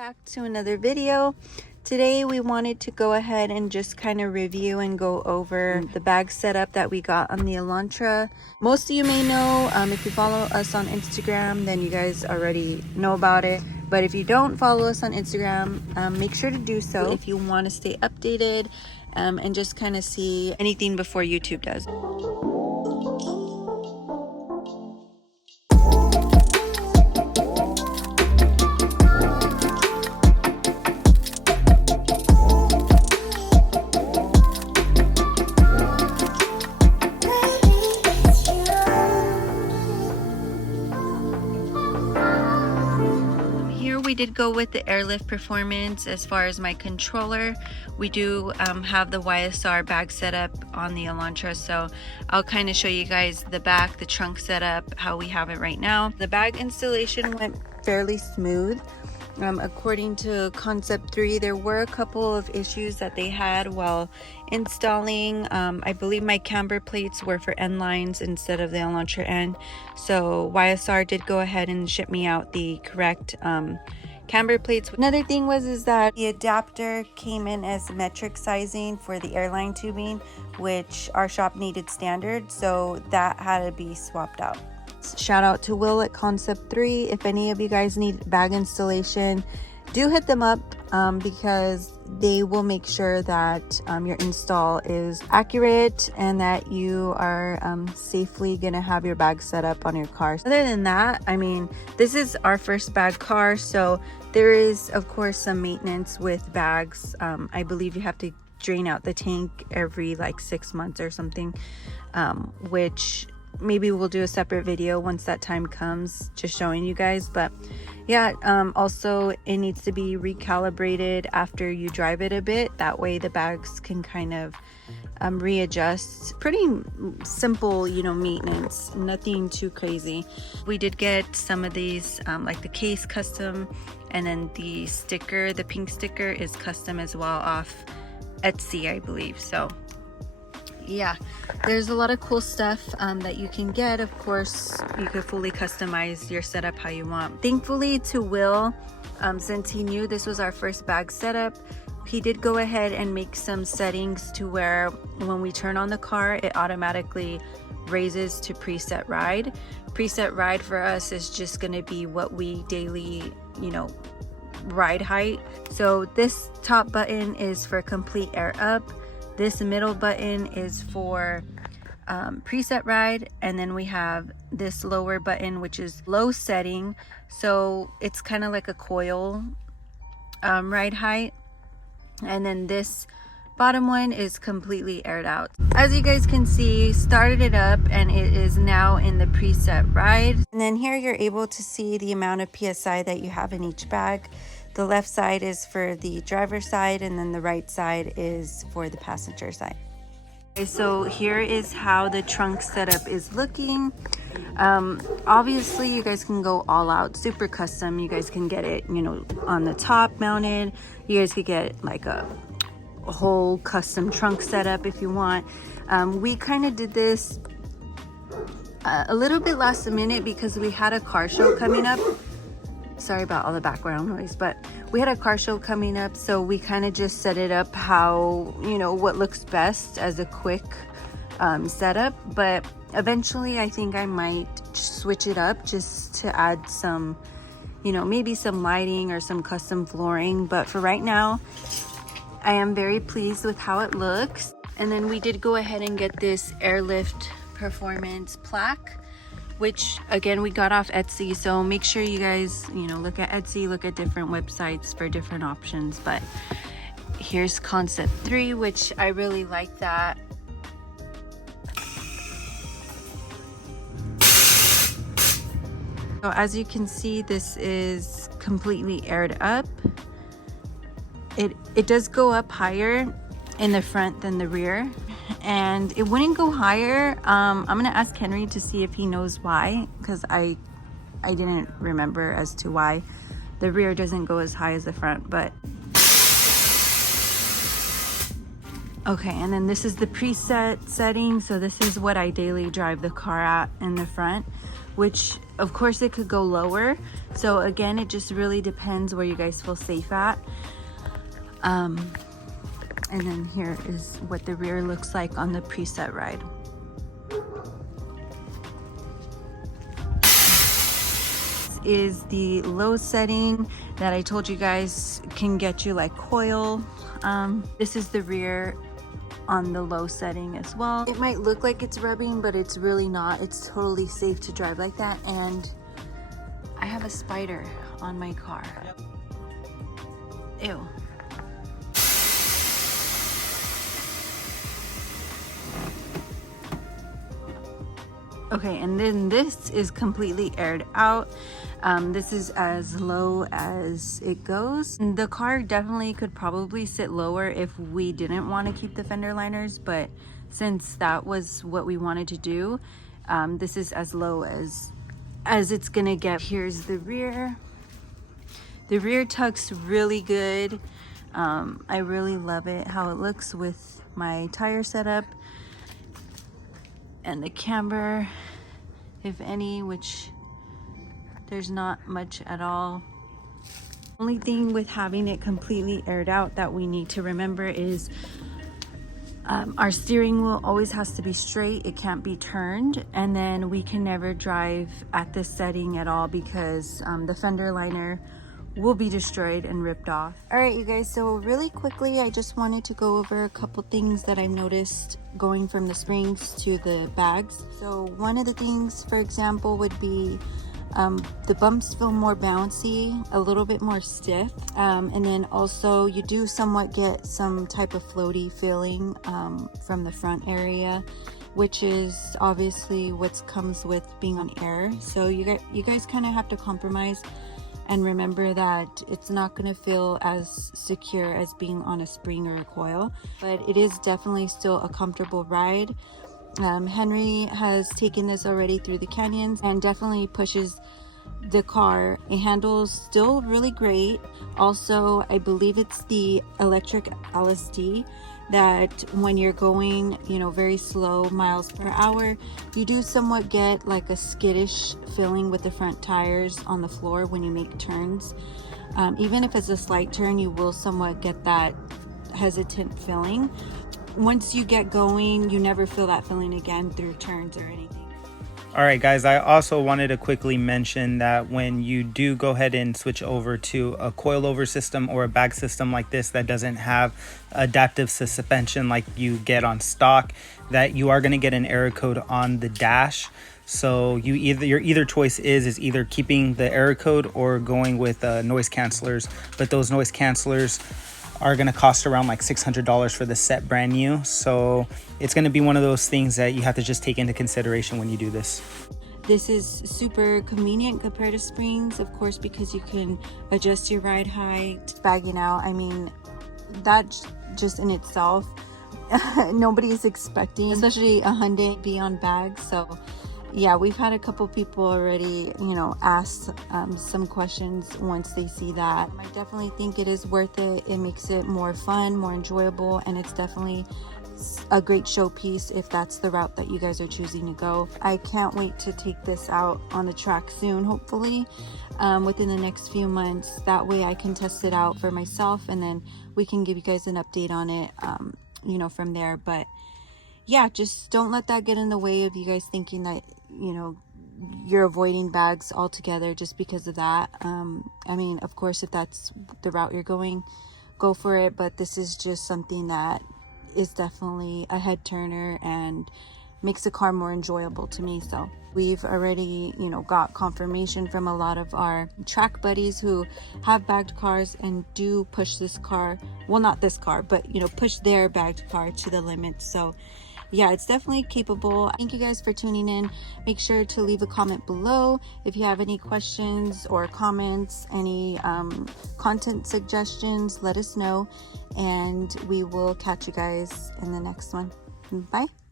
back to another video. Today we wanted to go ahead and just kind of review and go over the bag setup that we got on the Elantra. Most of you may know, if you follow us on Instagram, then you guys already know about it. But if you don't follow us on Instagram, make sure to do so if you want to stay updated and just kind of see anything before YouTube does. We did go with the airlift performance. As far as my controller, we do have the YSR bag setup on the Elantra, so I'll kind of show you guys the back, the trunk setup, how we have it right now. The bag installation went fairly smooth. According to Concept 3, there were a couple of issues that they had while installing. I believe my camber plates were for end lines instead of the Elantra end, so YSR did go ahead and ship me out the correct camber plates. Another thing is that the adapter came in as metric sizing for the airline tubing, which our shop needed standard, so that had to be swapped out. Shout out to Will at Concept 3. If any of you guys need bag installation, do hit them up because they will make sure that your install is accurate and that you are safely gonna have your bag set up on your car. Other than that, I mean, this is our first bag car, so there is of course some maintenance with bags. I believe you have to drain out the tank every like 6 months or something, which maybe we'll do a separate video once that time comes, just showing you guys. But yeah, also it needs to be recalibrated after you drive it a bit, that way the bags can kind of readjust. Pretty simple, you know, maintenance, nothing too crazy. We did get some of these like the case custom, and then the sticker, the pink sticker, is custom as well off Etsy, I believe. So yeah, there's a lot of cool stuff that you can get. Of course, you could fully customize your setup how you want. Thankfully to Will, since he knew this was our first bag setup, he did go ahead and make some settings to where when we turn on the car, it automatically raises to preset ride. Preset ride for us is just going to be what we daily, you know, ride height. So this top button is for complete air up. This middle button is for preset ride, and then we have this lower button which is low setting, so it's kind of like a coil ride height, and then this bottom one is completely aired out. As you guys can see, started it up and it is now in the preset ride. And then here you're able to see the amount of PSI that you have in each bag. The left side is for the driver's side, and then the right side is for the passenger side. Okay, so here is how the trunk setup is looking. Obviously you guys can go all out, super custom. You guys can get it, you know, on the top mounted. You guys could get like a whole custom trunk setup if you want. We kind of did this a little bit last minute because we had a car show coming up. Sorry about all the background noise, but we had a car show coming up, so we kind of just set it up how, you know, what looks best as a quick setup. But eventually I think I might switch it up just to add some, you know, maybe some lighting or some custom flooring. But for right now, I am very pleased with how it looks. And then we did go ahead and get this airlift performance plaque, which again we got off Etsy, so make sure you guys, you know, look at Etsy, look at different websites for different options. But here's Concept 3, which I really like that. So as you can see, this is completely aired up. It does go up higher in the front than the rear, and it wouldn't go higher. I'm gonna ask Henry to see if he knows why, because I didn't remember as to why the rear doesn't go as high as the front. But okay, and then this is the preset setting, so this is what I daily drive the car at in the front. which of course it could go lower. So again, it just really depends where you guys feel safe at. And then here is what the rear looks like on the preset ride. This is the low setting that I told you guys can get you like coil. This is the rear on the low setting as well. It might look like it's rubbing, but it's really not. It's totally safe to drive like that. And I have a spider on my car. Ew. Okay, and then this is completely aired out. This is as low as it goes. The car definitely could probably sit lower if we didn't want to keep the fender liners, but since that was what we wanted to do, this is as low as it's gonna get. Here's the rear. The rear tucks really good. I really love it, how it looks with my tire setup. And the camber, if any, which there's not much at all. Only thing with having it completely aired out that we need to remember is our steering wheel always has to be straight. It can't be turned, and then we can never drive at this setting at all because the fender liner will be destroyed and ripped off. All right, you guys, so really quickly, I just wanted to go over a couple things that I've noticed going from the springs to the bags. So one of the things, for example, would be the bumps feel more bouncy, a little bit more stiff, and then also you do somewhat get some type of floaty feeling from the front area, which is obviously what comes with being on air. So you guys kind of have to compromise and remember that it's not going to feel as secure as being on a spring or a coil, but it is definitely still a comfortable ride. Henry has taken this already through the canyons and definitely pushes the car. It handles still really great. Also, I believe it's the electric LSD that when you're going, very slow miles per hour, you do somewhat get like a skittish feeling with the front tires on the floor when you make turns. Even if it's a slight turn, you will somewhat get that hesitant feeling. Once you get going, you never feel that feeling again through turns or anything. All right, guys, I also wanted to quickly mention that when you do go ahead and switch over to a coilover system or a bag system like this that doesn't have adaptive suspension like you get on stock, that you are going to get an error code on the dash. So your either choice is either keeping the error code or going with noise cancelers, but those noise cancelers are going to cost around like $600 for the set brand new. So it's going to be one of those things that you have to just take into consideration when you do this. This is super convenient compared to springs, of course, because you can adjust your ride height. Bagging out, I mean, that just in itself, nobody is expecting, especially a Hyundai, be on bags. So yeah, we've had a couple people already, ask some questions once they see that. I definitely think it is worth it. It makes it more fun, more enjoyable, and it's definitely a great showpiece if that's the route that you guys are choosing to go. I can't wait to take this out on the track soon, hopefully within the next few months. That way I can test it out for myself, and then we can give you guys an update on it, from there. But yeah, just don't let that get in the way of you guys thinking that, you're avoiding bags altogether just because of that. I mean, of course, if that's the route you're going, go for it. But this is just something that is definitely a head turner and makes the car more enjoyable to me. So we've already, got confirmation from a lot of our track buddies who have bagged cars and do push this car. Well, not this car, but, push their bagged car to the limit. So yeah, it's definitely capable. Thank you guys for tuning in. Make sure to leave a comment below if you have any questions or comments, any content suggestions, let us know, and we will catch you guys in the next one. Bye.